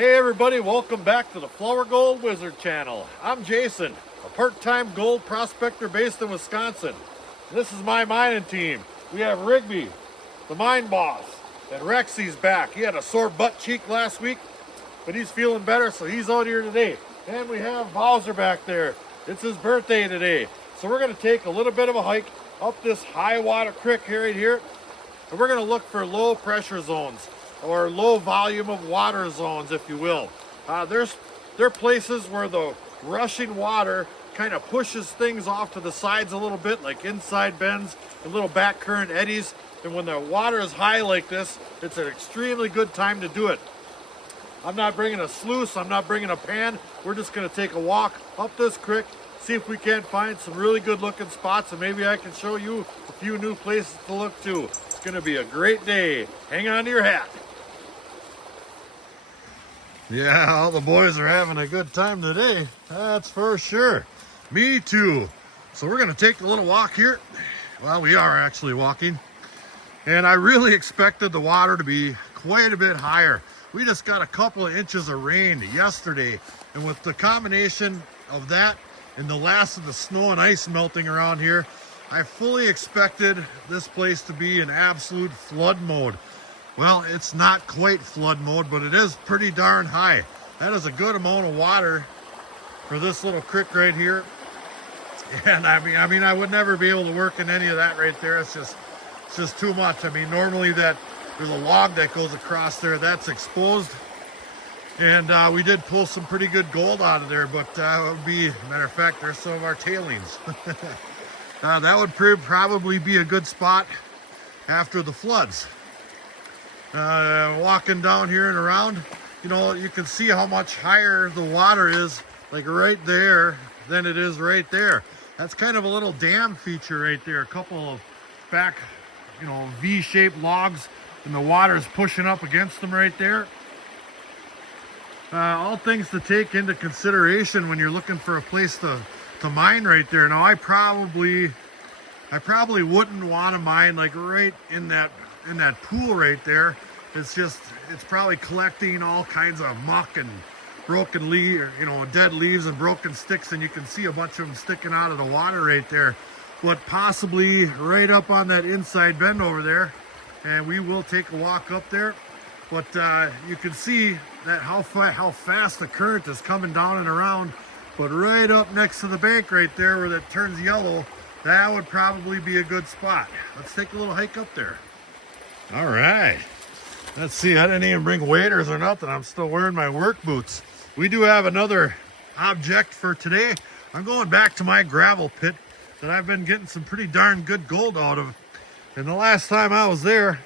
Hey everybody, welcome back to the Flourgoldwizards channel. I'm Jason, a part-time gold prospector based in Wisconsin. This is my mining team. We have Rigby, the mine boss, and Rexy's back. He had a sore butt cheek last week, but he's feeling better, so he's out here today. And we have Bowser back there. It's his birthday today. So we're gonna take a little bit of a hike up this high water creek right here, and we're gonna look for low pressure zones, or low volume of water zones, if you will. There are places where the rushing water kind of pushes things off to the sides a little bit, like inside bends and little back current eddies. And when the water is high like this, it's an extremely good time to do it. I'm not bringing a sluice, I'm not bringing a pan. We're just gonna take a walk up this creek, see if we can't find some really good looking spots, and maybe I can show you a few new places to look to. It's gonna be a great day. Hang on to your hat. Yeah, all the boys are having a good time today. That's for sure. Me too. So we're gonna take a little walk here. Well, we are actually walking. And I really expected the water to be quite a bit higher. We just got a couple of inches of rain yesterday. And with the combination of that and the last of the snow and ice melting around here, I fully expected this place to be in absolute flood mode. Well, it's not quite flood mode, but it is pretty darn high. That is a good amount of water for this little creek right here. And I mean, I would never be able to work in any of that right there. It's just too much. I mean, normally there's a log that goes across there that's exposed. And we did pull some pretty good gold out of there, but it would be, matter of fact, there's some of our tailings. That would probably be a good spot after the floods. Walking down here and around, you know, you can see how much higher the water is, like right there, than it is right there. That's kind of a little dam feature right there. A couple of back, you know, V-shaped logs, and the water is pushing up against them right there. All things to take into consideration when you're looking for a place to mine right there. Now, I probably wouldn't want to mine like right in that pool right there. It's probably collecting all kinds of muck and broken leaves, you know, dead leaves and broken sticks, and you can see a bunch of them sticking out of the water right there. But possibly right up on that inside bend over there, and we will take a walk up there. But you can see that how fast the current is coming down and around. But right up next to the bank right there where that turns yellow, that would probably be a good spot. Let's take a little hike up there. All right, let's see. I didn't even bring waders or nothing. I'm still wearing my work boots. We do have another object for today. I'm going back to my gravel pit that I've been getting some pretty darn good gold out of. And the last time I was there,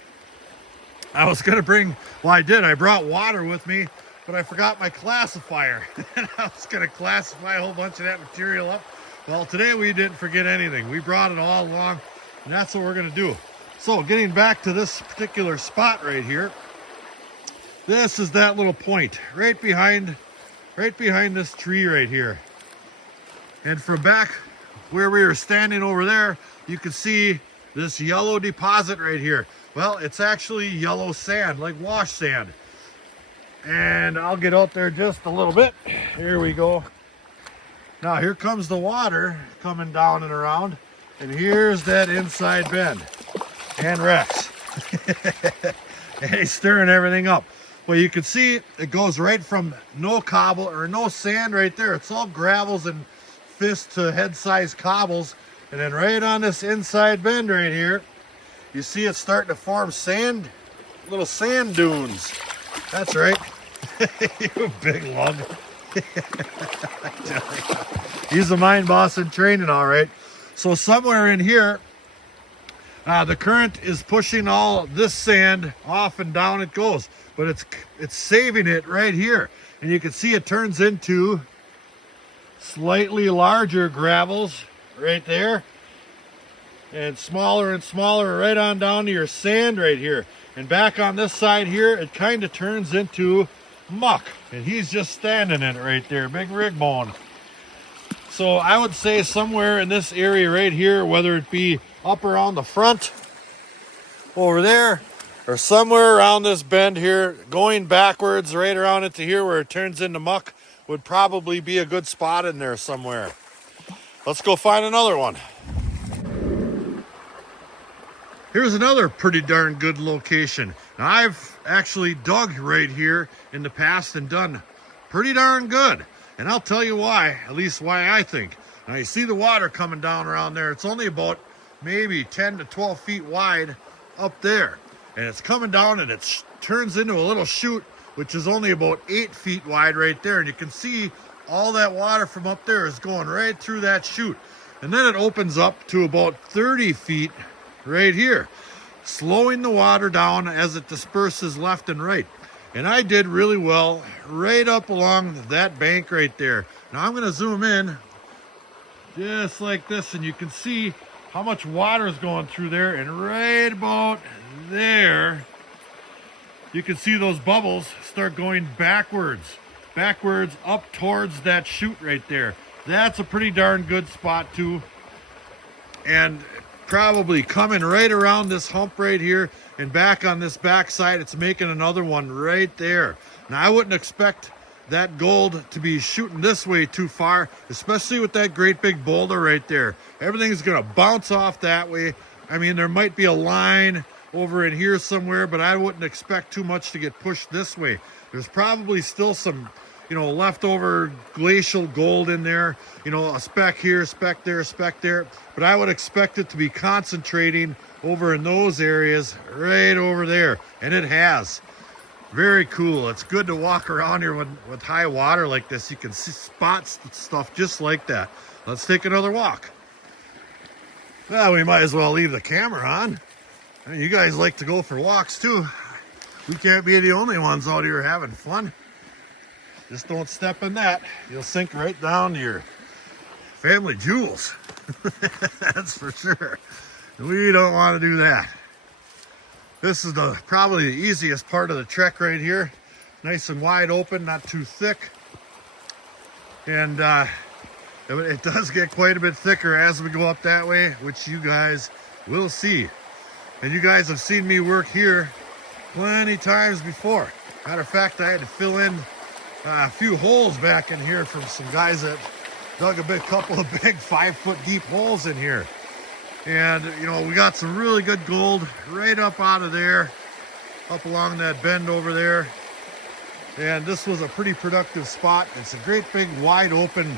I was gonna bring, well, I did. I brought water with me, but I forgot my classifier. And I was gonna classify a whole bunch of that material up. Well, today we didn't forget anything. We brought it all along, and that's what we're gonna do. So getting back to this particular spot right here, this is that little point right behind this tree right here. And from back where we were standing over there, you can see this yellow deposit right here. Well, it's actually yellow sand, like wash sand. And I'll get out there just a little bit. Here we go. Now here comes the water coming down and around, and here's that inside bend. And Rex. And he's stirring everything up. Well, you can see it goes right from no cobble or no sand right there. It's all gravels and fist to head size cobbles. And then right on this inside bend right here, you see it's starting to form sand, little sand dunes. That's right. You big lug. He's a mine boss in training, all right. So somewhere in here, the current is pushing all this sand off and down it goes, but it's saving it right here. And you can see it turns into slightly larger gravels right there, and smaller right on down to your sand right here. And back on this side here, it kind of turns into muck, and he's just standing in it right there, big rig bone. So I would say somewhere in this area right here, whether it be up around the front over there, or somewhere around this bend here, going backwards right around into here where it turns into muck would probably be a good spot in there somewhere. Let's go find another one. Here's another pretty darn good location. Now, I've actually dug right here in the past and done pretty darn good. And I'll tell you why, at least why I think. Now, you see the water coming down around there. It's only about maybe 10 to 12 feet wide up there. And it's coming down and it turns into a little chute, which is only about 8 feet wide right there. And you can see all that water from up there is going right through that chute. And then it opens up to about 30 feet right here, slowing the water down as it disperses left and right. And I did really well right up along that bank right there. Now I'm going to zoom in just like this, and you can see how much water is going through there. And right about there, you can see those bubbles start going backwards up towards that chute right there. That's a pretty darn good spot too. And probably coming right around this hump right here and back on this backside, it's making another one right there. Now, I wouldn't expect that gold to be shooting this way too far, especially with that great big boulder right there. Everything's going to bounce off that way. I mean, there might be a line over in here somewhere, but I wouldn't expect too much to get pushed this way. There's probably still some, leftover glacial gold in there, a speck here, speck there, speck there. But I would expect it to be concentrating over in those areas right over there. And it has. Very cool. It's good to walk around here with high water like this. You can see spots stuff just like that. Let's take another walk. Well, we might as well leave the camera on. I mean, you guys like to go for walks too. We can't be the only ones out here having fun. Just don't step in that. You'll sink right down to your family jewels. That's for sure. We don't want to do that. This is probably the easiest part of the trek right here. Nice and wide open, not too thick. And it does get quite a bit thicker as we go up that way, which you guys will see. And you guys have seen me work here plenty times before. Matter of fact, I had to fill in a few holes back in here from some guys that dug a couple of big 5-foot deep holes in here. And, we got some really good gold right up out of there, up along that bend over there. And this was a pretty productive spot. It's a great big wide open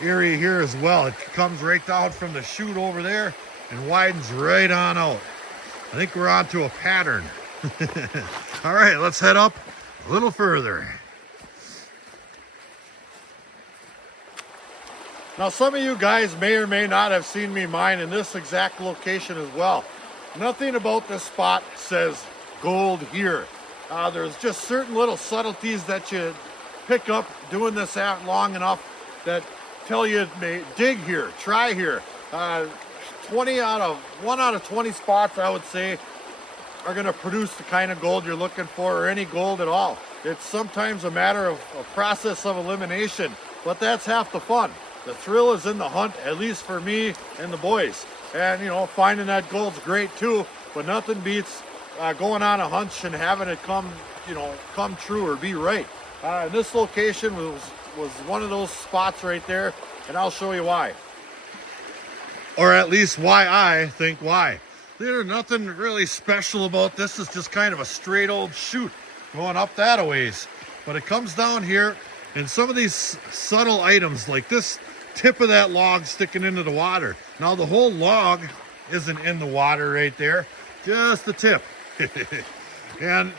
area here as well. It comes right down from the chute over there and widens right on out. I think we're on to a pattern. All right, let's head up a little further. Now, some of you guys may or may not have seen me mine in this exact location as well. Nothing about this spot says gold here. There's just certain little subtleties that you pick up doing this out long enough that tell you, dig here, try here. 1 out of 20 spots, I would say, are going to produce the kind of gold you're looking for, or any gold at all. It's sometimes a matter of a process of elimination, but that's half the fun. The thrill is in the hunt, at least for me and the boys. And, finding that gold's great too, but nothing beats going on a hunch and having it come true or be right. This location was one of those spots right there, and I'll show you why. Or at least why I think why. There's nothing really special about this. It's just kind of a straight old chute going up that a ways. But it comes down here, and some of these subtle items like this tip of that log sticking into the water. Now the whole log isn't in the water right there, just the tip.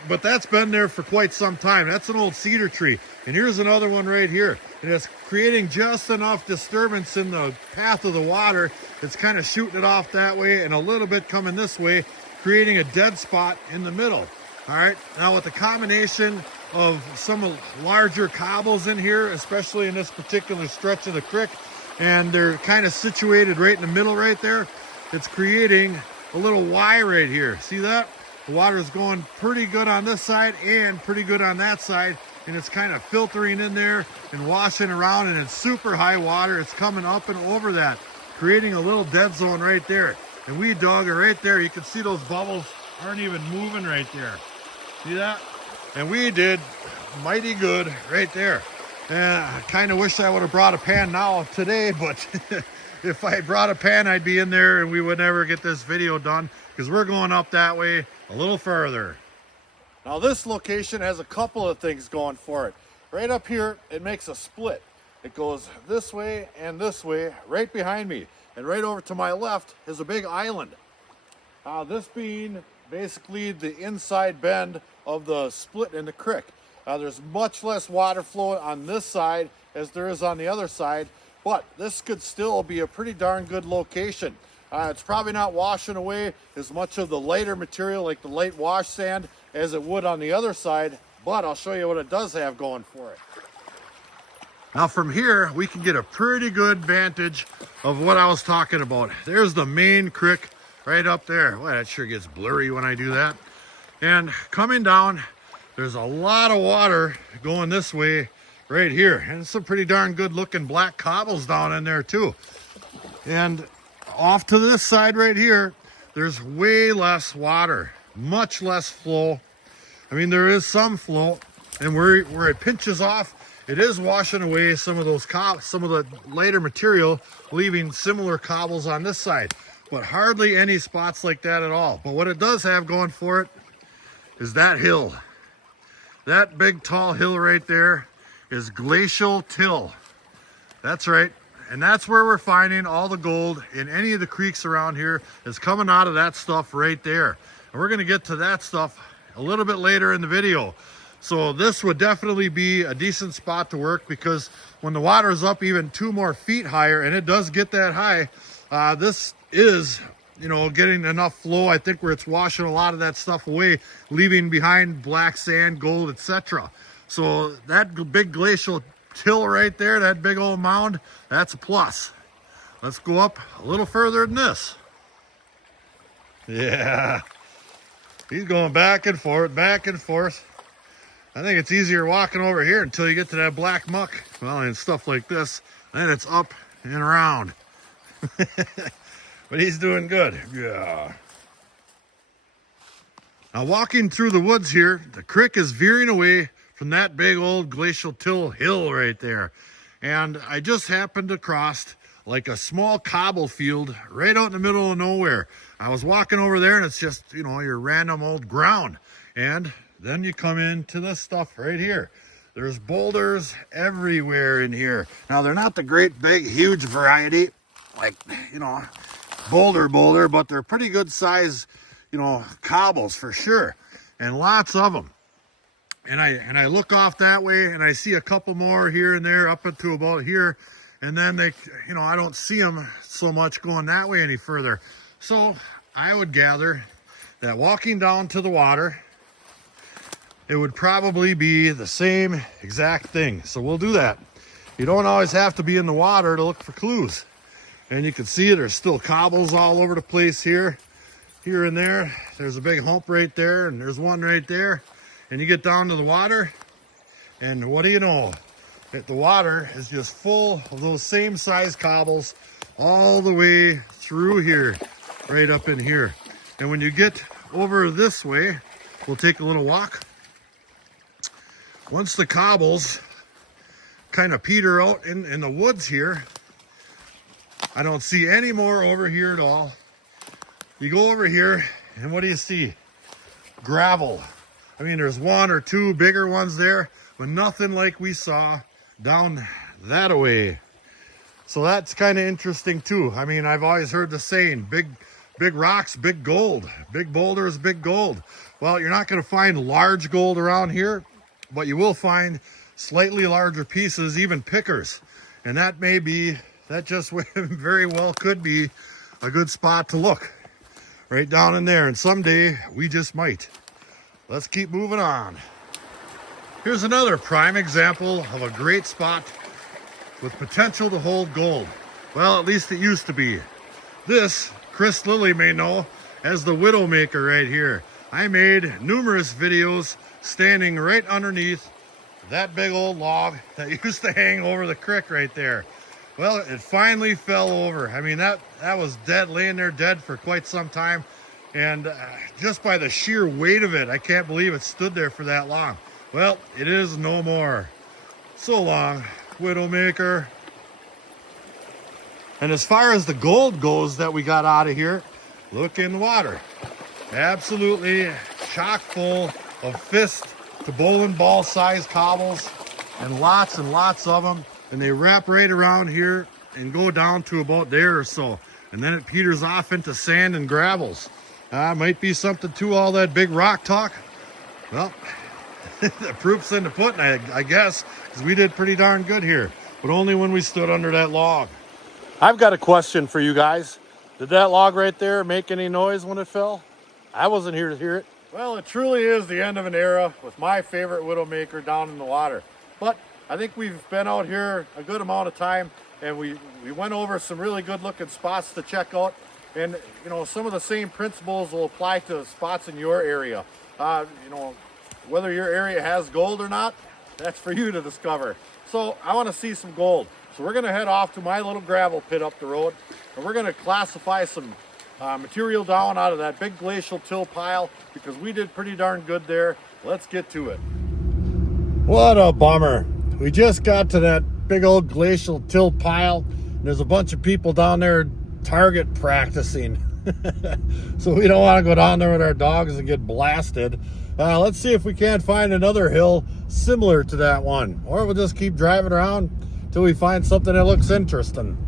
But that's been there for quite some time. That's an old cedar tree. And here's another one right here. And it's creating just enough disturbance in the path of the water. It's kind of shooting it off that way and a little bit coming this way, creating a dead spot in the middle. All right, now with the combination of some larger cobbles in here, especially in this particular stretch of the creek, and they're kind of situated right in the middle right there, it's creating a little Y right here. See that? The water is going pretty good on this side and pretty good on that side, and it's kind of filtering in there and washing around, and it's super high water. It's coming up and over that, creating a little dead zone right there. And we dug it right there. You can see those bubbles aren't even moving right there. See that? And we did mighty good right there. And I kind of wish I would have brought a pan now today, but if I brought a pan, I'd be in there and we would never get this video done because we're going up that way a little further. Now this location has a couple of things going for it. Right up here, it makes a split. It goes this way and this way, right behind me. And right over to my left is a big island. This being basically the inside bend of the split in the creek. There's much less water flow on this side as there is on the other side, but this could still be a pretty darn good location. It's probably not washing away as much of the lighter material like the light wash sand as it would on the other side, but I'll show you what it does have going for it. Now from here, we can get a pretty good vantage of what I was talking about. There's the main creek right up there. Well, that sure gets blurry when I do that. And coming down, there's a lot of water going this way right here. And some pretty darn good looking black cobbles down in there too. And off to this side right here, there's way less water, much less flow. I mean, there is some flow, and where it pinches off, it is washing away some of those some of the lighter material, leaving similar cobbles on this side, but hardly any spots like that at all. But what it does have going for it is that hill. That big tall hill right there is Glacial Till. That's right. And that's where we're finding all the gold in any of the creeks around here is coming out of that stuff right there. And we're going to get to that stuff a little bit later in the video. So this would definitely be a decent spot to work because when the water is up even 2 more feet higher, and it does get that high, this is, you know, getting enough flow, I think, where it's washing a lot of that stuff away, leaving behind black sand, gold, etc. So that big Glacial Till right there, that big old mound, that's a plus. Let's go up a little further than this. Yeah, he's going back and forth, back and forth. I think it's easier walking over here until you get to that black muck. Well, and stuff like this, then it's up and around. But he's doing good. Yeah. Now walking through the woods here, the creek is veering away from that big old Glacial Till hill right there. And I just happened to cross like a small cobble field right out in the middle of nowhere. I was walking over there and it's just, you know, your random old ground. And then you come into this stuff right here. There's boulders everywhere in here. Now they're not the great big huge variety, like, you know, boulder, but they're pretty good size, you know, cobbles for sure. And lots of them. And I look off that way and I see a couple more here and there up into about here. And then they, you know, I don't see them so much going that way any further. So I would gather that walking down to the water, it would probably be the same exact thing. So we'll do that. You don't always have to be in the water to look for clues. And you can see there's still cobbles all over the place here and there. There's a big hump right there and there's one right there. And you get down to the water and what do you know? The water is just full of those same size cobbles all the way through here, right up in here. And when you get over this way, we'll take a little walk. Once the cobbles kind of peter out in the woods here, I don't see any more over here at all. You go over here and what do you see? Gravel. I mean, there's 1 or 2 bigger ones there, but nothing like we saw down that way. So that's kind of interesting too. I mean, I've always heard the saying, big rocks, big gold, big boulders, big gold. Well, you're not going to find large gold around here, but you will find slightly larger pieces, even pickers. And that just very well could be a good spot to look right down in there. And someday we just might. Let's keep moving on. Here's another prime example of a great spot with potential to hold gold. Well, at least it used to be. This, Chris Lilly may know as the Widowmaker right here. I made numerous videos standing right underneath that big old log that used to hang over the creek right there. Well, it finally fell over. I mean, that was dead, laying there dead for quite some time. And just by the sheer weight of it, I can't believe it stood there for that long. Well, it is no more. So long, Widowmaker. And as far as the gold goes that we got out of here, look in the water. Absolutely chock full of fist to bowling ball size cobbles, and lots of them. And they wrap right around here and go down to about there or so. And then it peters off into sand and gravels. Might be something to all that big rock talk. Well, the proof's in the pudding, I guess, because we did pretty darn good here, but only when we stood under that log. I've got a question for you guys. Did that log right there make any noise when it fell? I wasn't here to hear it. Well, it truly is the end of an era with my favorite Widowmaker down in the water. But I think we've been out here a good amount of time, and we went over some really good looking spots to check out. And you know, some of the same principles will apply to spots in your area. You know, whether your area has gold or not, that's for you to discover. So I want to see some gold. So we're going to head off to my little gravel pit up the road, and we're going to classify some material down out of that big glacial till pile, because we did pretty darn good there. Let's get to it. What a bummer. We just got to that big old glacial till pile, and there's a bunch of people down there target practicing. So we don't want to go down there with our dogs and get blasted. Let's see if we can't find another hill similar to that one, or we'll just keep driving around till we find something that looks interesting.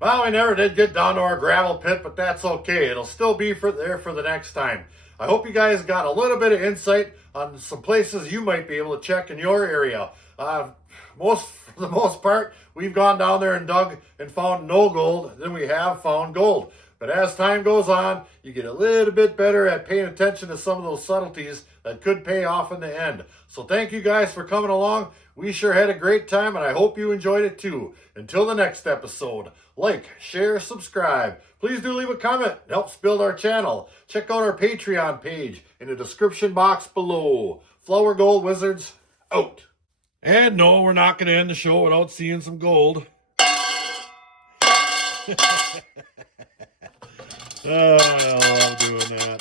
Well, we never did get down to our gravel pit, but that's okay. It'll still be there for the next time. I hope you guys got a little bit of insight on some places you might be able to check in your area. For the most part, we've gone down there and dug and found no gold, then we have found gold. But as time goes on, you get a little bit better at paying attention to some of those subtleties that could pay off in the end. So thank you guys for coming along. We sure had a great time, and I hope you enjoyed it too. Until the next episode, like, share, subscribe. Please do leave a comment. It helps build our channel. Check out our Patreon page in the description box below. Flourgoldwizards out. And no, we're not going to end the show without seeing some gold. Oh, I love doing that.